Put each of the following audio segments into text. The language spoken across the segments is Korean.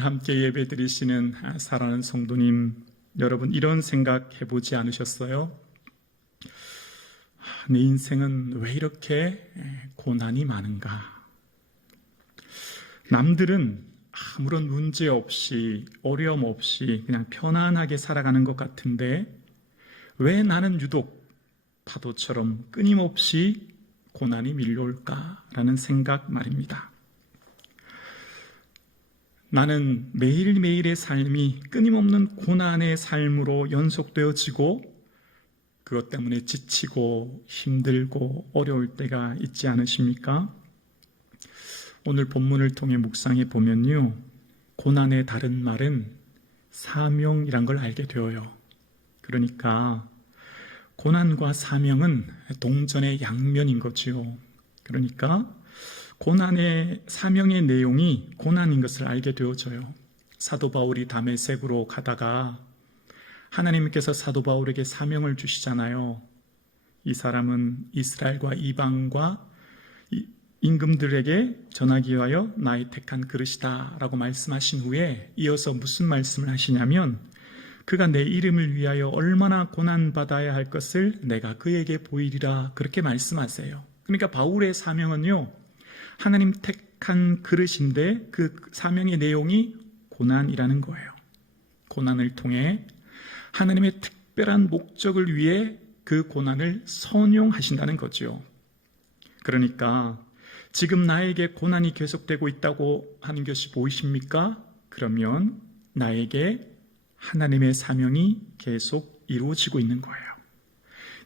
오늘 함께 예배 드리시는 사랑하는 성도님, 여러분 이런 생각 해보지 않으셨어요? 내 인생은 왜 이렇게 고난이 많은가? 남들은 아무런 문제 없이 어려움 없이 그냥 편안하게 살아가는 것 같은데 왜 나는 유독 파도처럼 끊임없이 고난이 밀려올까라는 생각 말입니다. 나는 매일매일의 삶이 끊임없는 고난의 삶으로 연속되어지고 그것 때문에 지치고 힘들고 어려울 때가 있지 않으십니까? 오늘 본문을 통해 묵상해 보면요, 고난의 다른 말은 사명이란 걸 알게 되어요. 그러니까 고난과 사명은 동전의 양면인 거지요. 그러니까 고난의 사명의 내용이 고난인 것을 알게 되어져요. 사도 바울이 다메섹으로 가다가 하나님께서 사도 바울에게 사명을 주시잖아요. 이 사람은 이스라엘과 이방과 임금들에게 전하기 위하여 나의 택한 그릇이다 라고 말씀하신 후에 이어서 무슨 말씀을 하시냐면 그가 내 이름을 위하여 얼마나 고난받아야 할 것을 내가 그에게 보이리라, 그렇게 말씀하세요. 그러니까 바울의 사명은요, 하나님 택한 그릇인데 그 사명의 내용이 고난이라는 거예요. 고난을 통해 하나님의 특별한 목적을 위해 그 고난을 선용하신다는 거죠. 그러니까 지금 나에게 고난이 계속되고 있다고 하는 것이 보이십니까? 그러면 나에게 하나님의 사명이 계속 이루어지고 있는 거예요.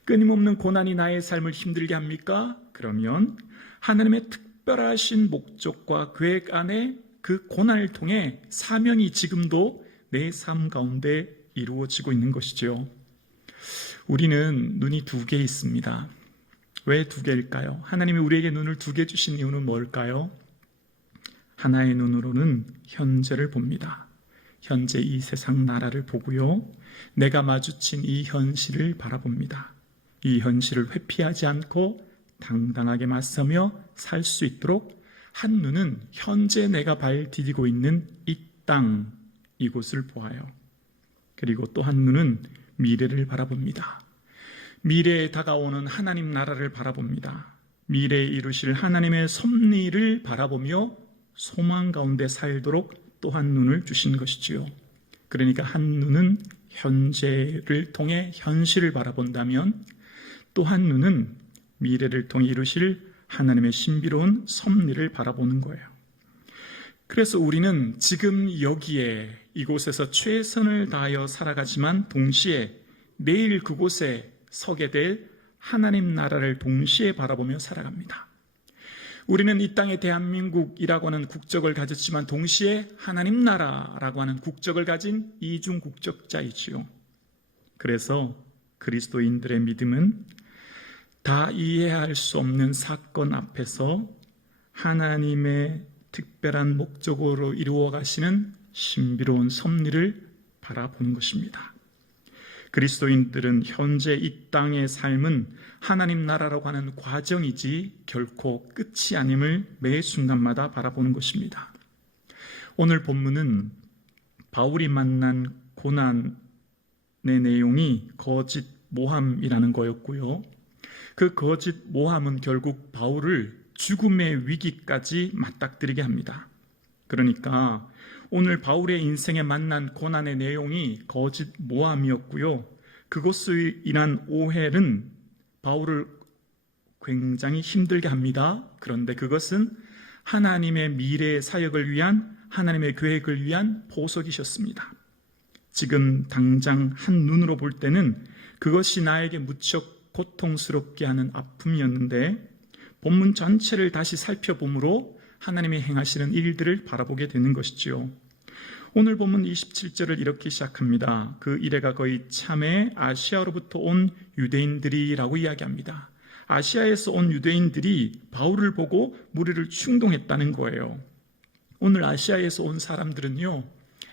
끊임없는 고난이 나의 삶을 힘들게 합니까? 그러면 하나님의 특별하신 목적과 계획 안에 그 고난을 통해 사명이 지금도 내 삶 가운데 이루어지고 있는 것이죠. 우리는 눈이 두 개 있습니다. 왜 두 개일까요? 하나님이 우리에게 눈을 두 개 주신 이유는 뭘까요? 하나의 눈으로는 현재를 봅니다. 현재 이 세상 나라를 보고요, 내가 마주친 이 현실을 바라봅니다. 이 현실을 회피하지 않고 당당하게 맞서며 살 수 있도록 한 눈은 현재 내가 발 디디고 있는 이 땅, 이곳을 보아요. 그리고 또 한 눈은 미래를 바라봅니다. 미래에 다가오는 하나님 나라를 바라봅니다. 미래에 이루실 하나님의 섭리를 바라보며 소망 가운데 살도록 또 한 눈을 주신 것이지요. 그러니까 한 눈은 현재를 통해 현실을 바라본다면 또 한 눈은 미래를 통해 이루실 하나님의 신비로운 섭리를 바라보는 거예요. 그래서 우리는 지금 여기에 이곳에서 최선을 다하여 살아가지만 동시에 내일 그곳에 서게 될 하나님 나라를 동시에 바라보며 살아갑니다. 우리는 이 땅의 대한민국이라고 하는 국적을 가졌지만 동시에 하나님 나라라고 하는 국적을 가진 이중 국적자이지요. 그래서 그리스도인들의 믿음은 다 이해할 수 없는 사건 앞에서 하나님의 특별한 목적으로 이루어 가시는 신비로운 섭리를 바라보는 것입니다. 그리스도인들은 현재 이 땅의 삶은 하나님 나라라고 하는 과정이지 결코 끝이 아님을 매 순간마다 바라보는 것입니다. 오늘 본문은 바울이 만난 고난의 내용이 거짓 모함이라는 거였고요. 그 거짓 모함은 결국 바울을 죽음의 위기까지 맞닥뜨리게 합니다. 그러니까 오늘 바울의 인생에 만난 고난의 내용이 거짓 모함이었고요. 그것으로 인한 오해는 바울을 굉장히 힘들게 합니다. 그런데 그것은 하나님의 미래의 사역을 위한, 하나님의 계획을 위한 보석이셨습니다. 지금 당장 한 눈으로 볼 때는 그것이 나에게 무척 고통스럽게 하는 아픔이었는데 본문 전체를 다시 살펴보므로 하나님이 행하시는 일들을 바라보게 되는 것이지요. 오늘 본문 27절을 이렇게 시작합니다. 그 이래가 거의 참에 아시아로부터 온 유대인들이라고 이야기합니다. 아시아에서 온 유대인들이 바울을 보고 무리를 충동했다는 거예요. 오늘 아시아에서 온 사람들은요,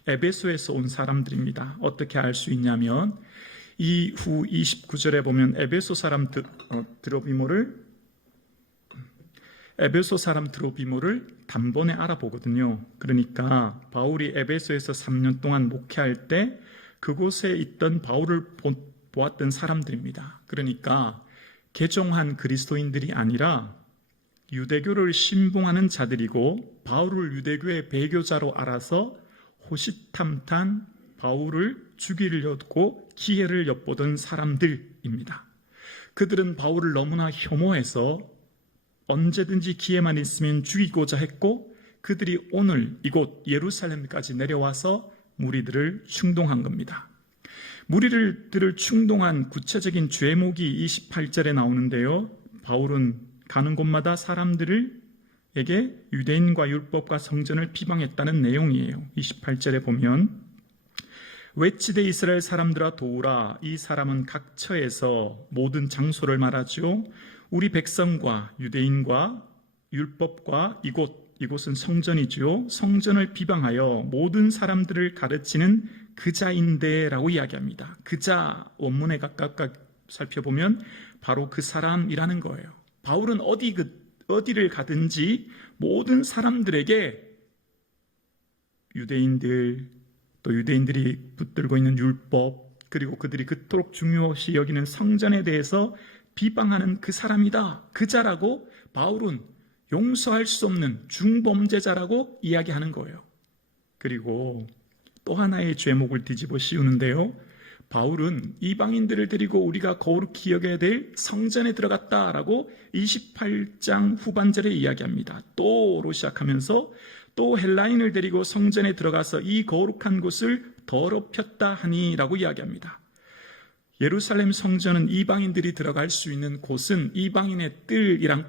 에베소에서 온 사람들입니다. 어떻게 알 수 있냐면 이후 29절에 보면 에베소 사람 드로비모를 에베소 사람 드로비모를 단번에 알아보거든요. 그러니까 바울이 에베소에서 3년 동안 목회할 때 그곳에 있던 바울을 보았던 사람들입니다. 그러니까 개종한 그리스도인들이 아니라 유대교를 신봉하는 자들이고 바울을 유대교의 배교자로 알아서 호시탐탐 바울을 죽이려고 기회를 엿보던 사람들입니다. 그들은 바울을 너무나 혐오해서 언제든지 기회만 있으면 죽이고자 했고 그들이 오늘 이곳 예루살렘까지 내려와서 무리들을 충동한 겁니다. 무리들을 충동한 구체적인 죄목이 28절에 나오는데요. 바울은 가는 곳마다 사람들에게 유대인과 율법과 성전을 비방했다는 내용이에요. 28절에 보면 외치되 이스라엘 사람들아 도우라. 이 사람은 각 처에서 모든 장소를 말하죠. 우리 백성과 유대인과 율법과 이곳은 성전이죠. 성전을 비방하여 모든 사람들을 가르치는 그자인데 라고 이야기합니다. 그자 원문에 각각 살펴보면 바로 그 사람이라는 거예요. 바울은 어디를 가든지 모든 사람들에게 유대인들 또 유대인들이 붙들고 있는 율법 그리고 그들이 그토록 중요시 여기는 성전에 대해서 비방하는 그 사람이다. 그자라고 바울은 용서할 수 없는 중범죄자라고 이야기하는 거예요. 그리고 또 하나의 죄목을 뒤집어 씌우는데요. 바울은 이방인들을 데리고 우리가 거룩히 여겨야 될 성전에 들어갔다라고 28장 후반절에 이야기합니다. 또로 시작하면서 또 헬라인을 데리고 성전에 들어가서 이 거룩한 곳을 더럽혔다 하니라고 이야기합니다. 예루살렘 성전은 이방인들이 들어갈 수 있는 곳은 이방인의 뜰이란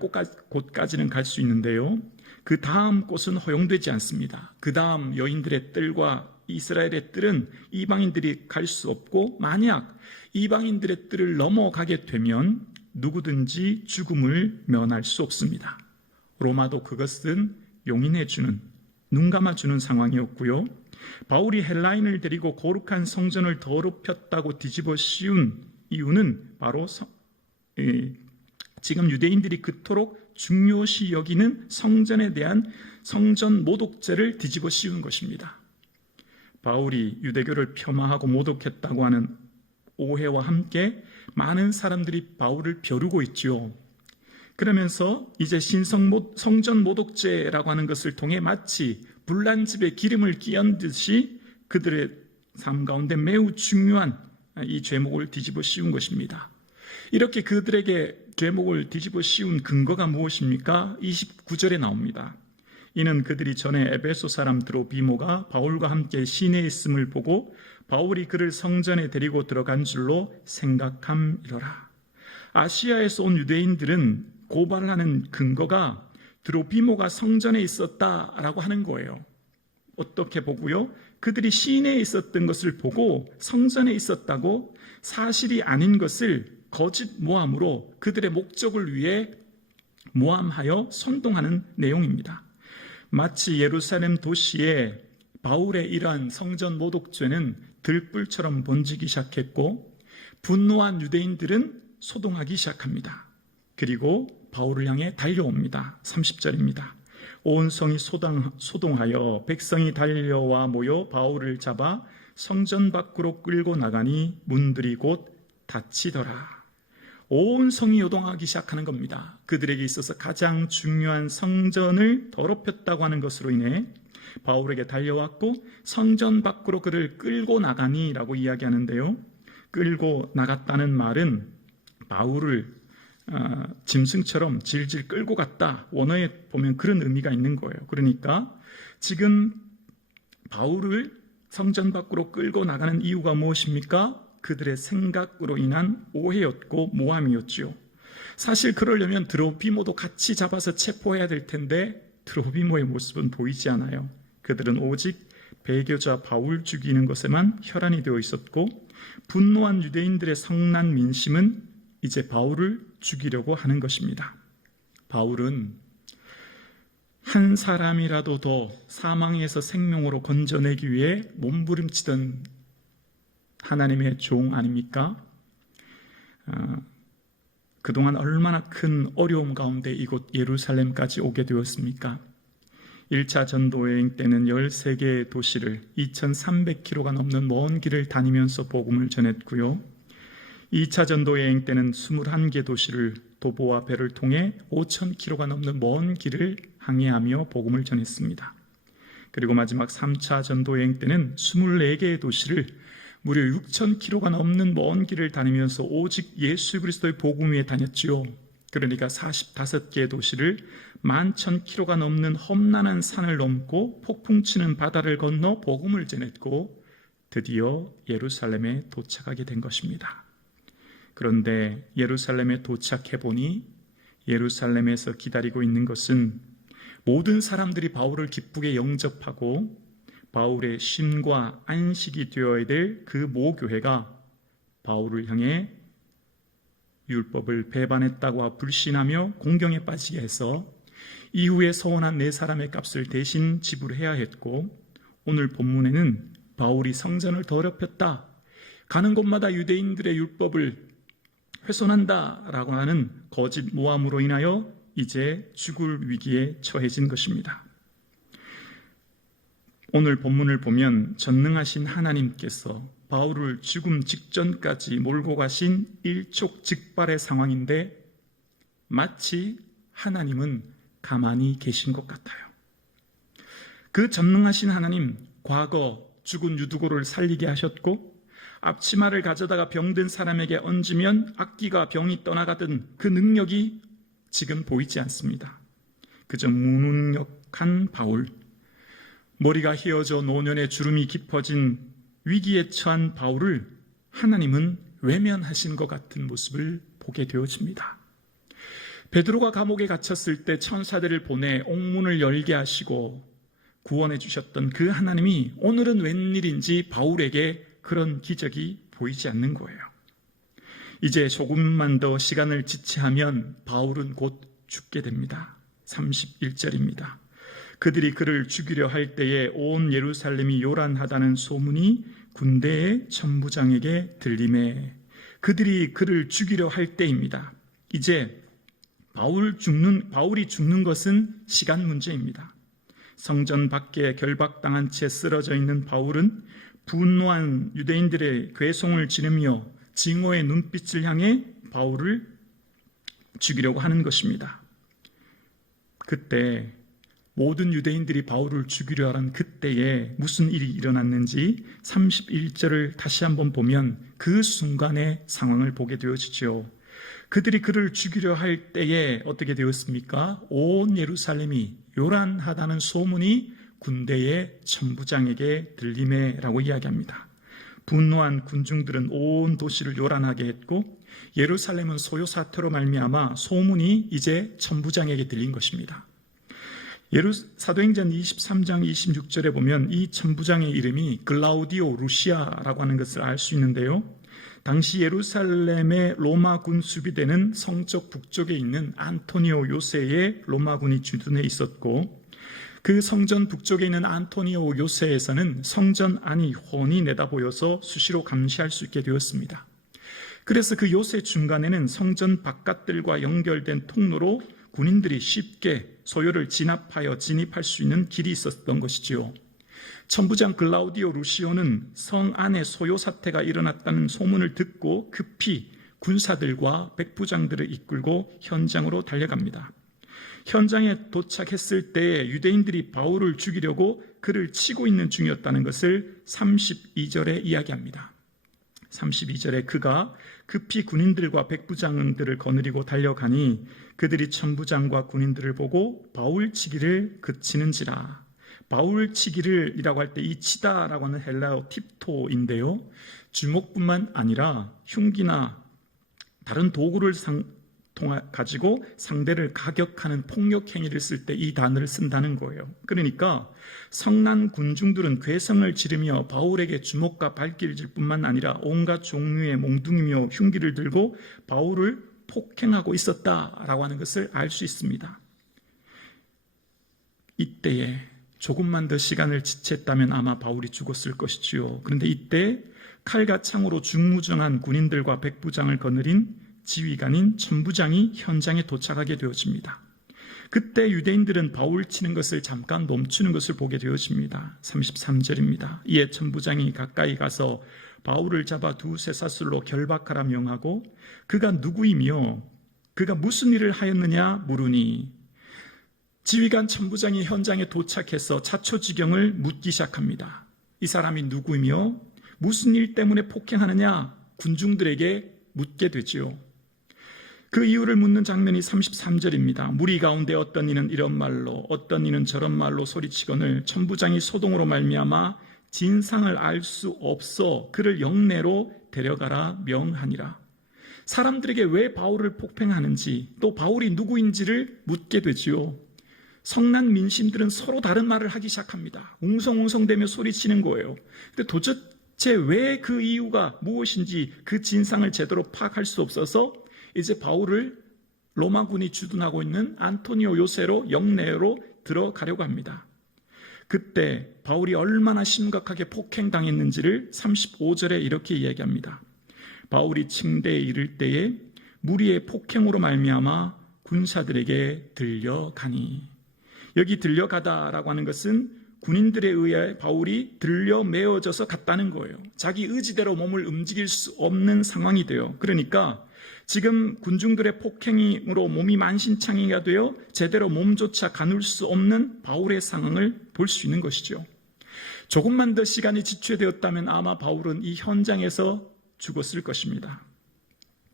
곳까지는 갈 수 있는데요. 그 다음 곳은 허용되지 않습니다. 그 다음 여인들의 뜰과 이스라엘의 뜰은 이방인들이 갈 수 없고 만약 이방인들의 뜰을 넘어가게 되면 누구든지 죽음을 면할 수 없습니다. 로마도 그것은 용인해주는, 눈 감아주는 상황이었고요. 바울이 헬라인을 데리고 거룩한 성전을 더럽혔다고 뒤집어 씌운 이유는 바로 지금 유대인들이 그토록 중요시 여기는 성전에 대한 성전 모독죄를 뒤집어 씌운 것입니다. 바울이 유대교를 폄하하고 모독했다고 하는 오해와 함께 많은 사람들이 바울을 벼르고 있지요. 그러면서 이제 성전 모독죄라고 하는 것을 통해 마치 불난집에 기름을 끼얹듯이 그들의 삶 가운데 매우 중요한 이 죄목을 뒤집어 씌운 것입니다. 이렇게 그들에게 죄목을 뒤집어 씌운 근거가 무엇입니까? 29절에 나옵니다. 이는 그들이 전에 에베소 사람 드로비모가 바울과 함께 시내에 있음을 보고 바울이 그를 성전에 데리고 들어간 줄로 생각함이로라. 아시아에서 온 유대인들은 고발하는 근거가 드로비모가 성전에 있었다라고 하는 거예요. 어떻게 보고요? 그들이 시내에 있었던 것을 보고 성전에 있었다고 사실이 아닌 것을 거짓 모함으로 그들의 목적을 위해 모함하여 선동하는 내용입니다. 마치 예루살렘 도시에 바울의 이러한 성전 모독죄는 들불처럼 번지기 시작했고 분노한 유대인들은 소동하기 시작합니다. 그리고 바울을 향해 달려옵니다. 30절입니다. 온 성이 소동하여 백성이 달려와 모여 바울을 잡아 성전 밖으로 끌고 나가니 문들이 곧 닫히더라. 온 성이 요동하기 시작하는 겁니다. 그들에게 있어서 가장 중요한 성전을 더럽혔다고 하는 것으로 인해 바울에게 달려왔고 성전 밖으로 그를 끌고 나가니라고 이야기하는데요. 끌고 나갔다는 말은 바울을 짐승처럼 질질 끌고 갔다. 원어에 보면 그런 의미가 있는 거예요. 그러니까 지금 바울을 성전 밖으로 끌고 나가는 이유가 무엇입니까? 그들의 생각으로 인한 오해였고 모함이었죠. 사실 그러려면 드로비모도 같이 잡아서 체포해야 될 텐데 드로비모의 모습은 보이지 않아요. 그들은 오직 배교자 바울 죽이는 것에만 혈안이 되어 있었고 분노한 유대인들의 성난 민심은 이제 바울을 죽이려고 하는 것입니다. 바울은 한 사람이라도 더 사망에서 생명으로 건져내기 위해 몸부림치던 하나님의 종 아닙니까? 그동안 얼마나 큰 어려움 가운데 이곳 예루살렘까지 오게 되었습니까? 1차 전도 여행 때는 13개의 도시를 2300km가 넘는 먼 길을 다니면서 복음을 전했고요. 2차 전도 여행 때는 21개 도시를 도보와 배를 통해 5000km가 넘는 먼 길을 항해하며 복음을 전했습니다. 그리고 마지막 3차 전도 여행 때는 24개의 도시를 무려 6000km가 넘는 먼 길을 다니면서 오직 예수 그리스도의 복음 위에 다녔지요. 그러니까 45개의 도시를 11,000km가 넘는 험난한 산을 넘고 폭풍 치는 바다를 건너 복음을 전했고 드디어 예루살렘에 도착하게 된 것입니다. 그런데 예루살렘에 도착해보니 예루살렘에서 기다리고 있는 것은 모든 사람들이 바울을 기쁘게 영접하고 바울의 쉼과 안식이 되어야 될 그 모교회가 바울을 향해 율법을 배반했다고 불신하며 공경에 빠지게 해서 이후에 서원한 4사람의 값을 대신 지불해야 했고, 오늘 본문에는 바울이 성전을 더럽혔다, 가는 곳마다 유대인들의 율법을 훼손한다 라고 하는 거짓 모함으로 인하여 이제 죽을 위기에 처해진 것입니다. 오늘 본문을 보면 전능하신 하나님께서 바울을 죽음 직전까지 몰고 가신 일촉즉발의 상황인데 마치 하나님은 가만히 계신 것 같아요. 그 전능하신 하나님, 과거 죽은 유두고를 살리게 하셨고 앞치마를 가져다가 병든 사람에게 얹으면 악기가 병이 떠나가던 그 능력이 지금 보이지 않습니다. 그저 무능력한 바울, 머리가 휘어져 노년의 주름이 깊어진 위기에 처한 바울을 하나님은 외면하신 것 같은 모습을 보게 되어집니다. 베드로가 감옥에 갇혔을 때 천사들을 보내 옥문을 열게 하시고 구원해 주셨던 그 하나님이 오늘은 웬일인지 바울에게 그런 기적이 보이지 않는 거예요. 이제 조금만 더 시간을 지체하면 바울은 곧 죽게 됩니다. 31절입니다. 그들이 그를 죽이려 할 때에 온 예루살렘이 요란하다는 소문이 군대의 천부장에게 들리매, 그들이 그를 죽이려 할 때입니다. 이제 바울이 죽는 것은 시간 문제입니다. 성전 밖에 결박당한 채 쓰러져 있는 바울은 분노한 유대인들의 괴송을 지르며 징호의 눈빛을 향해 바울을 죽이려고 하는 것입니다. 그때 모든 유대인들이 바울을 죽이려 하는 그때에 무슨 일이 일어났는지 31절을 다시 한번 보면 그 순간의 상황을 보게 되어지죠. 그들이 그를 죽이려 할 때에 어떻게 되었습니까? 온 예루살렘이 요란하다는 소문이 군대의 천부장에게 들리매라고 이야기합니다. 분노한 군중들은 온 도시를 요란하게 했고 예루살렘은 소요사태로 말미암아 소문이 이제 천부장에게 들린 것입니다. 사도행전 23장 26절에 보면 이 천부장의 이름이 글라우디오 루시아라고 하는 것을 알 수 있는데요. 당시 예루살렘의 로마군 수비대는 성적 북쪽에 있는 안토니오 요새의 로마군이 주둔해 있었고 그 성전 북쪽에 있는 안토니오 요새에서는 성전 안이 훤히 내다보여서 수시로 감시할 수 있게 되었습니다. 그래서 그 요새 중간에는 성전 바깥들과 연결된 통로로 군인들이 쉽게 소요를 진입할 수 있는 길이 있었던 것이지요. 천부장 글라우디오 루시오는 성 안에 소요 사태가 일어났다는 소문을 듣고 급히 군사들과 백부장들을 이끌고 현장으로 달려갑니다. 현장에 도착했을 때 유대인들이 바울을 죽이려고 그를 치고 있는 중이었다는 것을 32절에 이야기합니다. 32절에 그가 급히 군인들과 백부장들을 거느리고 달려가니 그들이 천부장과 군인들을 보고 바울 치기를 그치는지라. 바울 치기를이라고 할 때 이 치다라고 하는 헬라어 팁토인데요. 주먹뿐만 아니라 흉기나 다른 도구를 가지고 상대를 가격하는 폭력 행위를 쓸 때 이 단어를 쓴다는 거예요. 그러니까 성난 군중들은 괴성을 지르며 바울에게 주먹과 발길질 뿐만 아니라 온갖 종류의 몽둥이며 흉기를 들고 바울을 폭행하고 있었다라고 하는 것을 알 수 있습니다. 이때에 조금만 더 시간을 지체했다면 아마 바울이 죽었을 것이지요. 그런데 이때 칼과 창으로 중무정한 군인들과 백부장을 거느린 지휘관인 천부장이 현장에 도착하게 되어집니다. 그때 유대인들은 바울 치는 것을 잠깐 멈추는 것을 보게 되어집니다. 33절입니다. 이에 천부장이 가까이 가서 바울을 잡아 두 쇠사슬로 결박하라 명하고 그가 누구이며 그가 무슨 일을 하였느냐 물으니 지휘관 천부장이 현장에 도착해서 자초지경을 묻기 시작합니다. 이 사람이 누구이며 무슨 일 때문에 폭행하느냐 군중들에게 묻게 되지요. 그 이유를 묻는 장면이 33절입니다. 무리 가운데 어떤 이는 이런 말로 어떤 이는 저런 말로 소리치거늘 천부장이 소동으로 말미암아 진상을 알 수 없어 그를 영내로 데려가라 명하니라. 사람들에게 왜 바울을 폭행하는지 또 바울이 누구인지를 묻게 되지요. 성난 민심들은 서로 다른 말을 하기 시작합니다. 웅성웅성대며 소리치는 거예요. 근데 도대체 왜 그 이유가 무엇인지 그 진상을 제대로 파악할 수 없어서 이제 바울을 로마군이 주둔하고 있는 안토니오 요새로 영내로 들어가려고 합니다. 그때 바울이 얼마나 심각하게 폭행당했는지를 35절에 이렇게 이야기합니다. 바울이 층대에 이를 때에 무리의 폭행으로 말미암아 군사들에게 들려가니. 여기 들려가다라고 하는 것은 군인들에 의해 바울이 들려 메어져서 갔다는 거예요. 자기 의지대로 몸을 움직일 수 없는 상황이 돼요. 그러니까 지금 군중들의 폭행으로 몸이 만신창이가 되어 제대로 몸조차 가눌 수 없는 바울의 상황을 볼 수 있는 것이죠. 조금만 더 시간이 지체되었다면 아마 바울은 이 현장에서 죽었을 것입니다.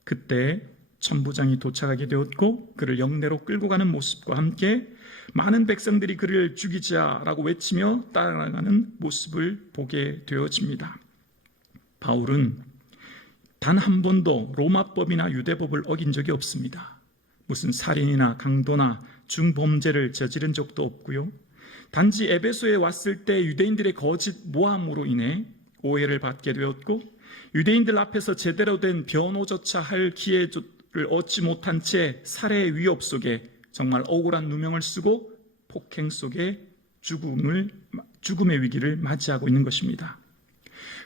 그때 천부장이 도착하게 되었고 그를 영내로 끌고 가는 모습과 함께 많은 백성들이 그를 죽이자라고 외치며 따라가는 모습을 보게 되어집니다. 바울은 단 한 번도 로마법이나 유대법을 어긴 적이 없습니다. 무슨 살인이나 강도나 중범죄를 저지른 적도 없고요. 단지 에베소에 왔을 때 유대인들의 거짓 모함으로 인해 오해를 받게 되었고 유대인들 앞에서 제대로 된 변호조차 할 기회를 얻지 못한 채 살해의 위협 속에 정말 억울한 누명을 쓰고 폭행 속에 죽음의 위기를 맞이하고 있는 것입니다.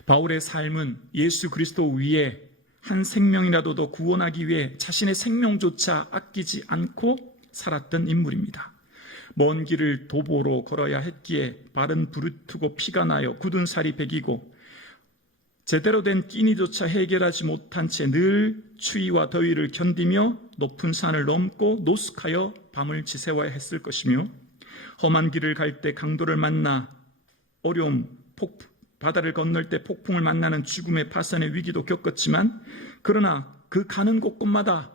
바울의 삶은 예수 그리스도 위에 한 생명이라도 더 구원하기 위해 자신의 생명조차 아끼지 않고 살았던 인물입니다. 먼 길을 도보로 걸어야 했기에 발은 부르트고 피가 나요 굳은 살이 배기고 제대로 된 끼니조차 해결하지 못한 채 늘 추위와 더위를 견디며 높은 산을 넘고 노숙하여 밤을 지새워야 했을 것이며 험한 길을 갈 때 강도를 만나 어려움, 바다를 건널 때 폭풍을 만나는 죽음의 파선의 위기도 겪었지만 그러나 그 가는 곳곳마다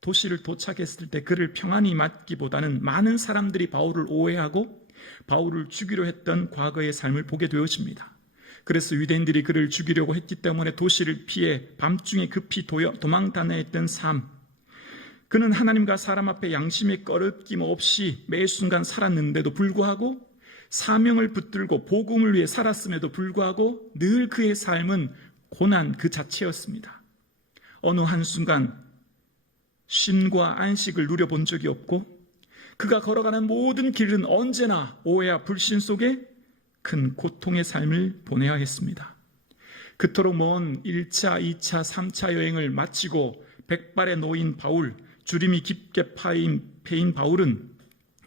도시를 도착했을 때 그를 평안히 맞기보다는 많은 사람들이 바울을 오해하고 바울을 죽이려 했던 과거의 삶을 보게 되어집니다. 그래서 유대인들이 그를 죽이려고 했기 때문에 도시를 피해 밤중에 급히 도망 다녀했던 삶. 그는 하나님과 사람 앞에 양심의 꺼릇낌 없이 매 순간 살았는데도 불구하고 사명을 붙들고 복음을 위해 살았음에도 불구하고 늘 그의 삶은 고난 그 자체였습니다. 어느 한순간 쉼과 안식을 누려본 적이 없고 그가 걸어가는 모든 길은 언제나 오해와 불신 속에 큰 고통의 삶을 보내야 했습니다. 그토록 먼 1차, 2차, 3차 여행을 마치고 백발에 놓인 바울, 주림이 깊게 패인 바울은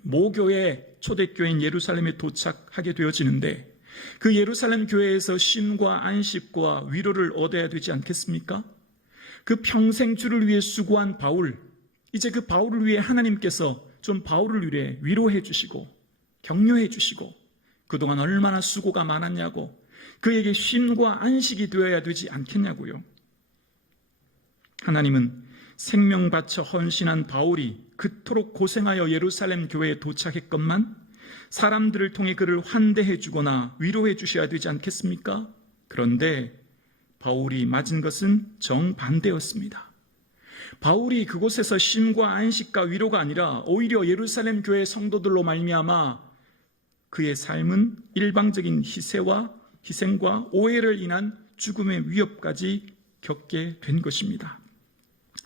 모교회 초대교회인 예루살렘에 도착하게 되어지는데 그 예루살렘 교회에서 쉼과 안식과 위로를 얻어야 되지 않겠습니까? 그 평생 주를 위해 수고한 바울, 이제 그 바울을 위해 하나님께서 좀 바울을 위해 위로해 주시고 격려해 주시고 그동안 얼마나 수고가 많았냐고 그에게 쉼과 안식이 되어야 되지 않겠냐고요. 하나님은 생명 바쳐 헌신한 바울이 그토록 고생하여 예루살렘 교회에 도착했건만 사람들을 통해 그를 환대해 주거나 위로해 주셔야 되지 않겠습니까? 그런데 바울이 맞은 것은 정반대였습니다. 바울이 그곳에서 쉼과 안식과 위로가 아니라 오히려 예루살렘 교회 성도들로 말미암아 그의 삶은 일방적인 희생과 오해를 인한 죽음의 위협까지 겪게 된 것입니다.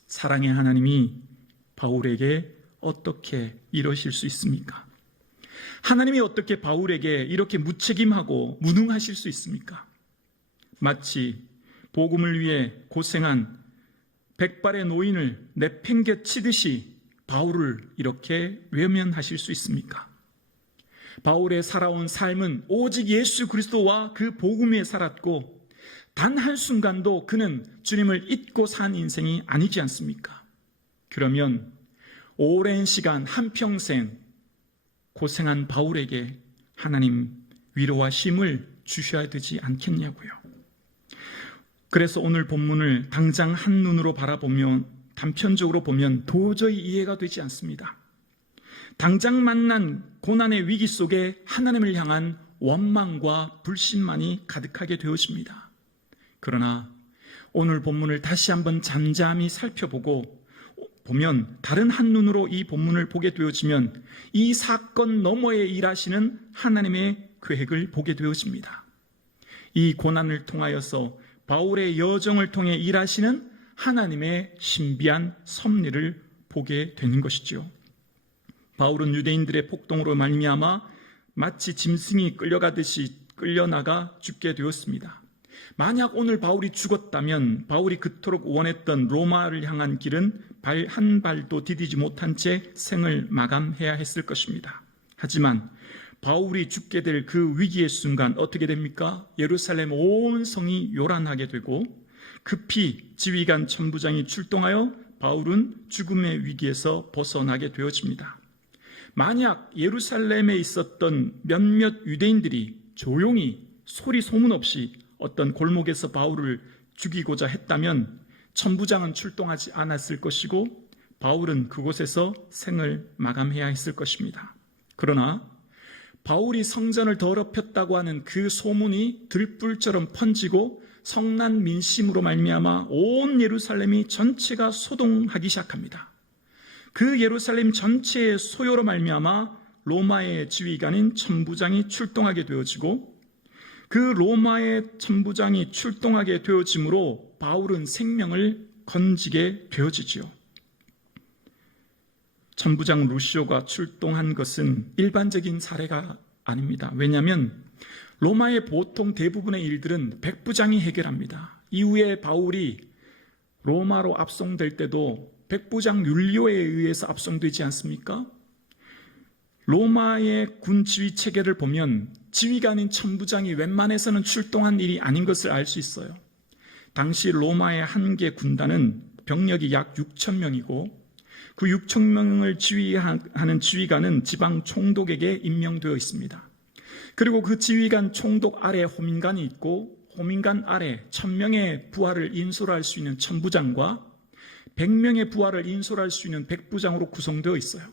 사랑의 하나님이 바울에게 어떻게 이러실 수 있습니까? 하나님이 어떻게 바울에게 이렇게 무책임하고 무능하실 수 있습니까? 마치 복음을 위해 고생한 백발의 노인을 내팽개치듯이 바울을 이렇게 외면하실 수 있습니까? 바울의 살아온 삶은 오직 예수 그리스도와 그 복음 위에 살았고 단 한순간도 그는 주님을 잊고 산 인생이 아니지 않습니까? 그러면 오랜 시간 한평생 고생한 바울에게 하나님 위로와 힘을 주셔야 되지 않겠냐고요. 그래서 오늘 본문을 당장 한눈으로 바라보면 단편적으로 보면 도저히 이해가 되지 않습니다. 당장 만난 고난의 위기 속에 하나님을 향한 원망과 불신만이 가득하게 되어집니다. 그러나 오늘 본문을 다시 한번 잠잠히 살펴보고 보면 다른 한눈으로 이 본문을 보게 되어지면 이 사건 너머에 일하시는 하나님의 계획을 보게 되어집니다. 이 고난을 통하여서 바울의 여정을 통해 일하시는 하나님의 신비한 섭리를 보게 되는 것이죠. 바울은 유대인들의 폭동으로 말미암아 마치 짐승이 끌려가듯이 끌려나가 죽게 되었습니다. 만약 오늘 바울이 죽었다면 바울이 그토록 원했던 로마를 향한 길은 발 한 발도 디디지 못한 채 생을 마감해야 했을 것입니다. 하지만 바울이 죽게 될 그 위기의 순간 어떻게 됩니까? 예루살렘 온 성이 요란하게 되고 급히 지휘관 천부장이 출동하여 바울은 죽음의 위기에서 벗어나게 되어집니다. 만약 예루살렘에 있었던 몇몇 유대인들이 조용히 소리 소문 없이 어떤 골목에서 바울을 죽이고자 했다면 천부장은 출동하지 않았을 것이고 바울은 그곳에서 생을 마감해야 했을 것입니다. 그러나 바울이 성전을 더럽혔다고 하는 그 소문이 들불처럼 번지고 성난 민심으로 말미암아 온 예루살렘이 전체가 소동하기 시작합니다. 그 예루살렘 전체의 소요로 말미암아 로마의 지휘관인 천부장이 출동하게 되어지고 그 로마의 천부장이 출동하게 되어지므로 바울은 생명을 건지게 되어지죠. 천부장 루시오가 출동한 것은 일반적인 사례가 아닙니다. 왜냐하면 로마의 보통 대부분의 일들은 백부장이 해결합니다. 이후에 바울이 로마로 압송될 때도 백부장 율리오에 의해서 압송되지 않습니까? 로마의 군 지휘 체계를 보면 지휘관인 천부장이 웬만해서는 출동한 일이 아닌 것을 알 수 있어요. 당시 로마의 한 개 군단은 병력이 약 6천 명이고 그 6천 명을 지휘하는 지휘관은 지방 총독에게 임명되어 있습니다. 그리고 그 지휘관 총독 아래 호민관이 있고 호민관 아래 1000명의 부하를 인솔할 수 있는 천부장과 100명의 부하를 인솔할 수 있는 백부장으로 구성되어 있어요.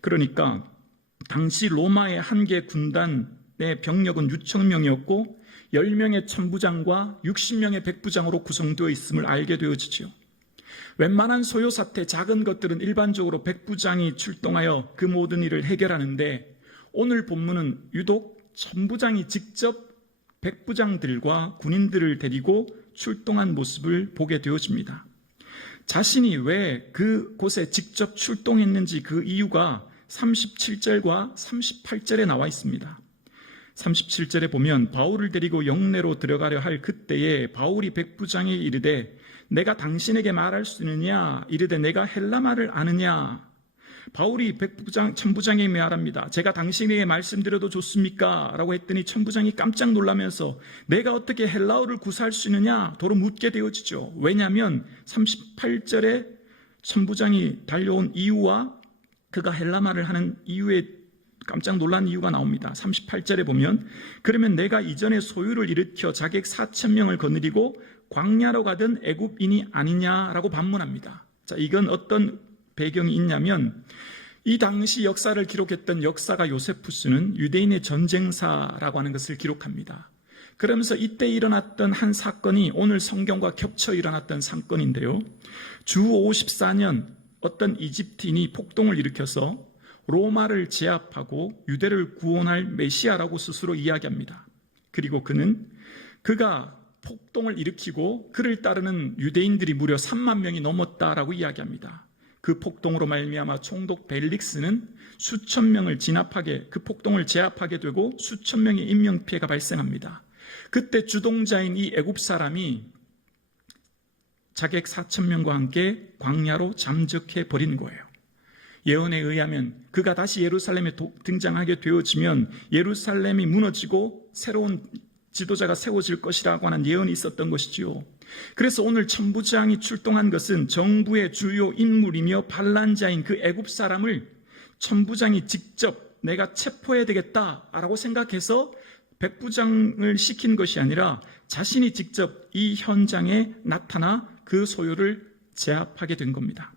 그러니까 당시 로마의 한 개 군단의 병력은 6천 명이었고 10명의 천부장과 60명의 백부장으로 구성되어 있음을 알게 되어지죠. 웬만한 소요사태, 작은 것들은 일반적으로 백부장이 출동하여 그 모든 일을 해결하는데 오늘 본문은 유독 천부장이 직접 백부장들과 군인들을 데리고 출동한 모습을 보게 되어집니다. 자신이 왜 그곳에 직접 출동했는지 그 이유가 37절과 38절에 나와 있습니다. 37절에 보면 바울을 데리고 영내로 들어가려 할 그때에 바울이 백부장에게 이르되 내가 당신에게 말할 수 있느냐? 이르되 내가 헬라 말을 아느냐? 바울이 천부장에게 말합니다. 제가 당신에게 말씀드려도 좋습니까? 라고 했더니 천부장이 깜짝 놀라면서 내가 어떻게 헬라어를 구사할 수 있느냐? 도로 묻게 되어지죠. 왜냐하면 38절에 천부장이 달려온 이유와 그가 헬라 말을 하는 이유에 깜짝 놀란 이유가 나옵니다. 38절에 보면 그러면 내가 이전에 소유를 일으켜 자객 4,000명을 거느리고 광야로 가던 애굽인이 아니냐라고 반문합니다. 자, 이건 어떤 배경이 있냐면 이 당시 역사를 기록했던 역사가 요세푸스는 유대인의 전쟁사라고 하는 것을 기록합니다. 그러면서 이때 일어났던 한 사건이 오늘 성경과 겹쳐 일어났던 사건인데요. 주 54년 어떤 이집트인이 폭동을 일으켜서 로마를 제압하고 유대를 구원할 메시아라고 스스로 이야기합니다. 그리고 그가 폭동을 일으키고 그를 따르는 유대인들이 무려 3만 명이 넘었다라고 이야기합니다. 그 폭동으로 말미암아 총독 벨릭스는 수천 명을 진압하게 그 폭동을 제압하게 되고 수천 명의 인명피해가 발생합니다. 그때 주동자인 이 애굽 사람이 자객 4,000명과 함께 광야로 잠적해 버린 거예요. 예언에 의하면 그가 다시 예루살렘에 등장하게 되어지면 예루살렘이 무너지고 새로운 지도자가 세워질 것이라고 하는 예언이 있었던 것이지요. 그래서 오늘 천부장이 출동한 것은 정부의 주요 인물이며 반란자인 그 애굽 사람을 천부장이 직접 내가 체포해야 되겠다라고 생각해서 백부장을 시킨 것이 아니라 자신이 직접 이 현장에 나타나 그 소요를 제압하게 된 겁니다.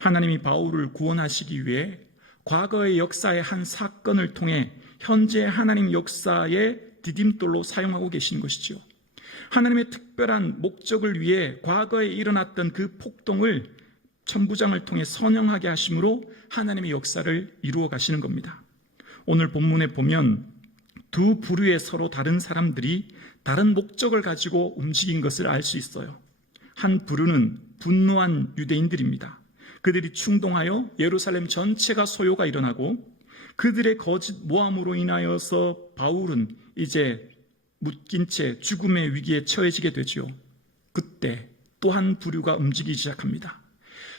하나님이 바울을 구원하시기 위해 과거의 역사의 한 사건을 통해 현재 하나님 역사의 디딤돌로 사용하고 계신 것이죠. 하나님의 특별한 목적을 위해 과거에 일어났던 그 폭동을 천부장을 통해 선영하게 하심으로 하나님의 역사를 이루어 가시는 겁니다. 오늘 본문에 보면 두 부류의 서로 다른 사람들이 다른 목적을 가지고 움직인 것을 알 수 있어요. 한 부류는 분노한 유대인들입니다. 그들이 충동하여 예루살렘 전체가 소요가 일어나고 그들의 거짓 모함으로 인하여서 바울은 이제 묶인 채 죽음의 위기에 처해지게 되죠. 그때 또 한 부류가 움직이기 시작합니다.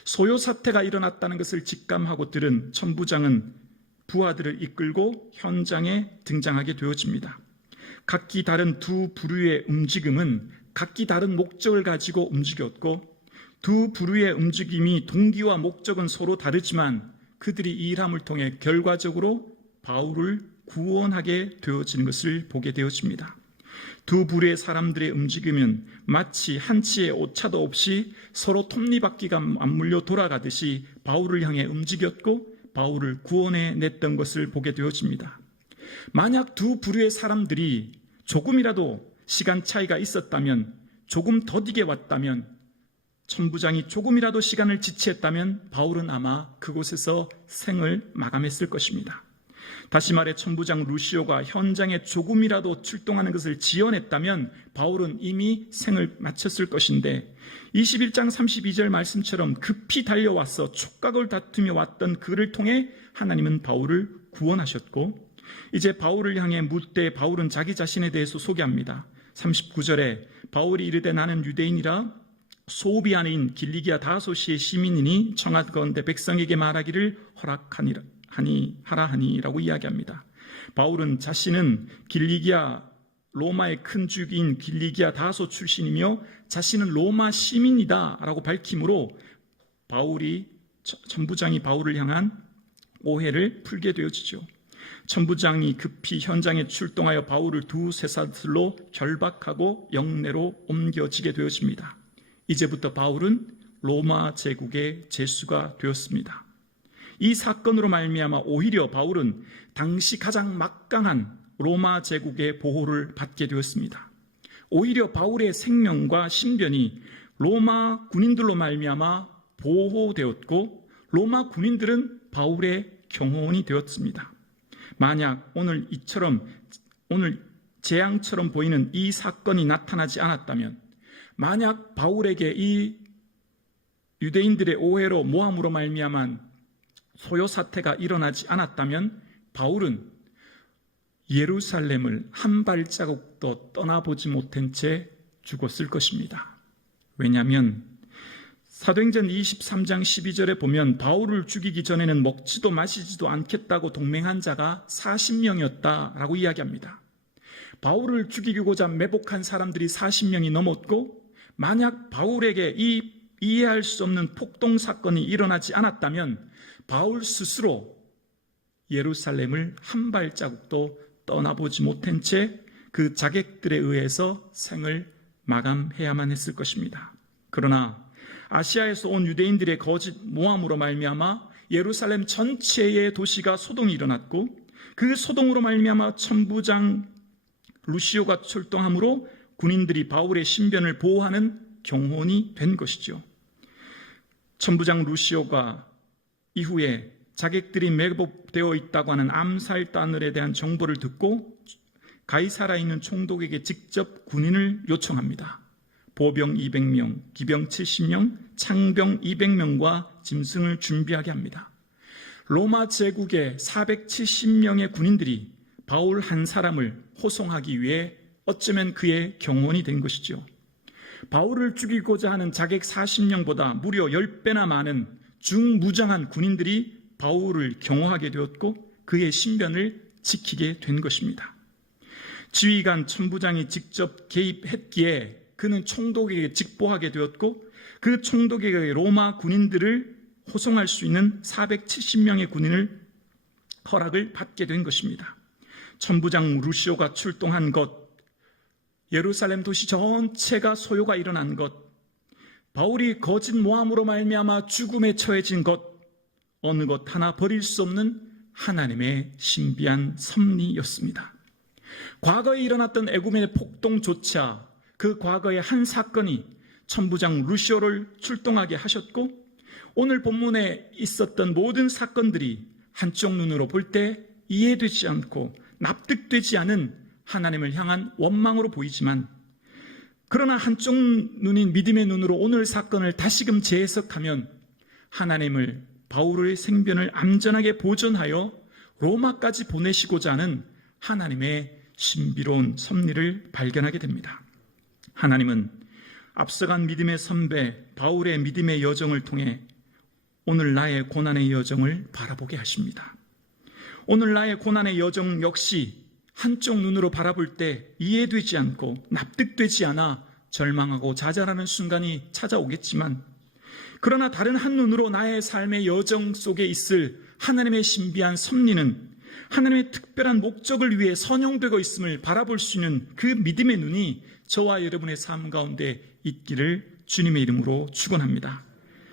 소요 사태가 일어났다는 것을 직감하고 들은 천부장은 부하들을 이끌고 현장에 등장하게 되어집니다. 각기 다른 두 부류의 움직임은 각기 다른 목적을 가지고 움직였고 두 부류의 움직임이 동기와 목적은 서로 다르지만 그들이 이 일함을 통해 결과적으로 바울을 구원하게 되어지는 것을 보게 되어집니다. 두 부류의 사람들의 움직임은 마치 한치의 오차도 없이 서로 톱니바퀴가 맞물려 돌아가듯이 바울을 향해 움직였고 바울을 구원해 냈던 것을 보게 되어집니다. 만약 두 부류의 사람들이 조금이라도 시간 차이가 있었다면, 조금 더디게 왔다면, 천부장이 조금이라도 시간을 지체했다면 바울은 아마 그곳에서 생을 마감했을 것입니다. 다시 말해 천부장 루시오가 현장에 조금이라도 출동하는 것을 지연했다면 바울은 이미 생을 마쳤을 것인데 21장 32절 말씀처럼 급히 달려와서 촉각을 다투며 왔던 그를 통해 하나님은 바울을 구원하셨고 이제 바울을 향해 묻되 바울은 자기 자신에 대해서 소개합니다. 39절에 바울이 이르되 나는 유대인이라 소비 안에인 길리기아 다소시의 시민이니 청하건대 백성에게 말하기를 하라 하니라고 이야기합니다. 바울은 자신은 길리기아 로마의 큰 주기인 길리기아 다소 출신이며 자신은 로마 시민이다 라고 밝힘으로 천부장이 바울을 향한 오해를 풀게 되어지죠. 천부장이 급히 현장에 출동하여 바울을 두 쇠사슬로 결박하고 영내로 옮겨지게 되어집니다. 이제부터 바울은 로마 제국의 죄수가 되었습니다. 이 사건으로 말미암아 오히려 바울은 당시 가장 막강한 로마 제국의 보호를 받게 되었습니다. 오히려 바울의 생명과 신변이 로마 군인들로 말미암아 보호되었고 로마 군인들은 바울의 경호원이 되었습니다. 만약 오늘 재앙처럼 보이는 이 사건이 나타나지 않았다면, 만약 바울에게 이 유대인들의 오해로 모함으로 말미암은 소요 사태가 일어나지 않았다면 바울은 예루살렘을 한 발자국도 떠나보지 못한 채 죽었을 것입니다. 왜냐하면 사도행전 23장 12절에 보면 바울을 죽이기 전에는 먹지도 마시지도 않겠다고 동맹한 자가 40명이었다라고 이야기합니다. 바울을 죽이고자 매복한 사람들이 40명이 넘었고 만약 바울에게 이 이해할 수 없는 폭동 사건이 일어나지 않았다면 바울 스스로 예루살렘을 한 발자국도 떠나보지 못한 채 그 자객들에 의해서 생을 마감해야만 했을 것입니다. 그러나 아시아에서 온 유대인들의 거짓 모함으로 말미암아 예루살렘 전체의 도시가 소동이 일어났고 그 소동으로 말미암아 천부장 루시오가 출동함으로 군인들이 바울의 신변을 보호하는 경호원이 된 것이죠. 천부장 루시오가 이후에 자객들이 매복되어 있다고 하는 암살단을에 대한 정보를 듣고 가이사라에 있는 총독에게 직접 군인을 요청합니다. 보병 200명, 기병 70명, 창병 200명과 짐승을 준비하게 합니다. 로마 제국의 470명의 군인들이 바울 한 사람을 호송하기 위해 어쩌면 그의 경호원이 된 것이죠. 바울을 죽이고자 하는 자객 40명보다 무려 10배나 많은 중무장한 군인들이 바울을 경호하게 되었고 그의 신변을 지키게 된 것입니다. 지휘관 천부장이 직접 개입했기에 그는 총독에게 직보하게 되었고 그 총독에게 로마 군인들을 호송할 수 있는 470명의 군인을 허락을 받게 된 것입니다. 천부장 루시오가 출동한 것, 예루살렘 도시 전체가 소요가 일어난 것, 바울이 거짓 모함으로 말미암아 죽음에 처해진 것, 어느 것 하나 버릴 수 없는 하나님의 신비한 섭리였습니다. 과거에 일어났던 애굽의 폭동조차 그 과거의 한 사건이 천부장 루시오를 출동하게 하셨고 오늘 본문에 있었던 모든 사건들이 한쪽 눈으로 볼 때 이해되지 않고 납득되지 않은 하나님을 향한 원망으로 보이지만 그러나 한쪽 눈인 믿음의 눈으로 오늘 사건을 다시금 재해석하면 하나님을 바울의 생변을 안전하게 보존하여 로마까지 보내시고자 하는 하나님의 신비로운 섭리를 발견하게 됩니다. 하나님은 앞서간 믿음의 선배 바울의 믿음의 여정을 통해 오늘 나의 고난의 여정을 바라보게 하십니다. 오늘 나의 고난의 여정 역시 한쪽 눈으로 바라볼 때 이해되지 않고 납득되지 않아 절망하고 좌절하는 순간이 찾아오겠지만 그러나 다른 한 눈으로 나의 삶의 여정 속에 있을 하나님의 신비한 섭리는 하나님의 특별한 목적을 위해 선용되고 있음을 바라볼 수 있는 그 믿음의 눈이 저와 여러분의 삶 가운데 있기를 주님의 이름으로 축원합니다.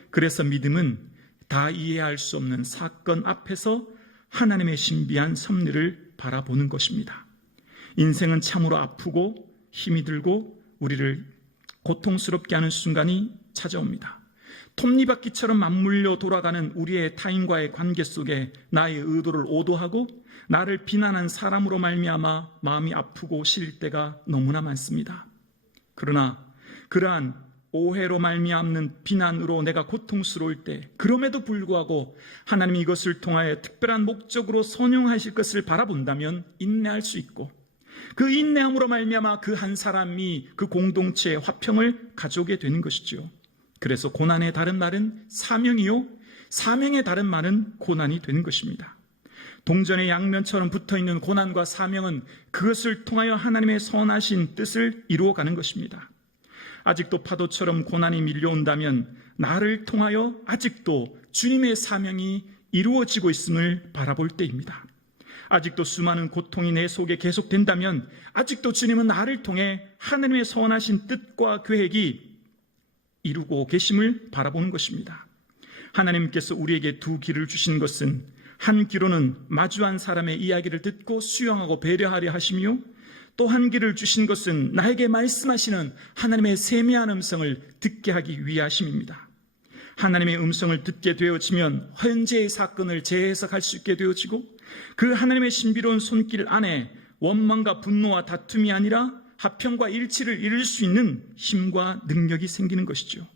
그래서 믿음은 다 이해할 수 없는 사건 앞에서 하나님의 신비한 섭리를 바라보는 것입니다. 인생은 참으로 아프고 힘이 들고 우리를 고통스럽게 하는 순간이 찾아옵니다. 톱니바퀴처럼 맞물려 돌아가는 우리의 타인과의 관계 속에 나의 의도를 오도하고 나를 비난한 사람으로 말미암아 마음이 아프고 시릴 때가 너무나 많습니다. 그러나 그러한 오해로 말미암는 비난으로 내가 고통스러울 때 그럼에도 불구하고 하나님이 이것을 통하여 특별한 목적으로 선용하실 것을 바라본다면 인내할 수 있고 그 인내함으로 말미암아 그 한 사람이 그 공동체의 화평을 가져오게 되는 것이죠. 그래서 고난의 다른 말은 사명이요 사명의 다른 말은 고난이 되는 것입니다. 동전의 양면처럼 붙어있는 고난과 사명은 그것을 통하여 하나님의 선하신 뜻을 이루어가는 것입니다. 아직도 파도처럼 고난이 밀려온다면 나를 통하여 아직도 주님의 사명이 이루어지고 있음을 바라볼 때입니다. 아직도 수많은 고통이 내 속에 계속된다면 아직도 주님은 나를 통해 하나님의 선하신 뜻과 계획이 이루고 계심을 바라보는 것입니다. 하나님께서 우리에게 두 귀를 주신 것은 한 귀로는 마주한 사람의 이야기를 듣고 수용하고 배려하려 하시며 또 한 귀를 주신 것은 나에게 말씀하시는 하나님의 세미한 음성을 듣게 하기 위하심입니다. 하나님의 음성을 듣게 되어지면 현재의 사건을 재해석할 수 있게 되어지고 그 하나님의 신비로운 손길 안에 원망과 분노와 다툼이 아니라 화평과 일치를 이룰 수 있는 힘과 능력이 생기는 것이죠.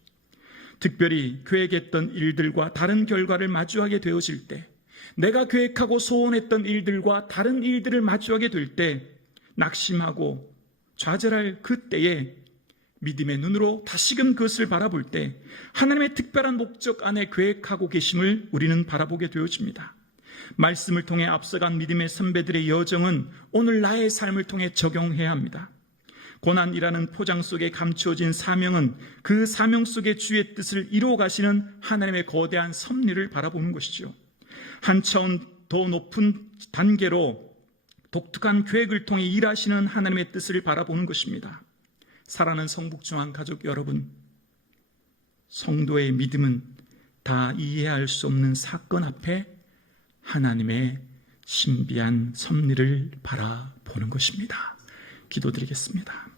특별히 계획했던 일들과 다른 결과를 마주하게 되어질 때 내가 계획하고 소원했던 일들과 다른 일들을 마주하게 될 때 낙심하고 좌절할 그때에 믿음의 눈으로 다시금 그것을 바라볼 때 하나님의 특별한 목적 안에 계획하고 계심을 우리는 바라보게 되어집니다. 말씀을 통해 앞서간 믿음의 선배들의 여정은 오늘 나의 삶을 통해 적용해야 합니다. 고난이라는 포장 속에 감추어진 사명은 그 사명 속에 주의 뜻을 이루어 가시는 하나님의 거대한 섭리를 바라보는 것이죠. 한 차원 더 높은 단계로 독특한 계획을 통해 일하시는 하나님의 뜻을 바라보는 것입니다. 사랑하는 성북중앙 가족 여러분, 성도의 믿음은 다 이해할 수 없는 사건 앞에 하나님의 신비한 섭리를 바라보는 것입니다. 기도드리겠습니다.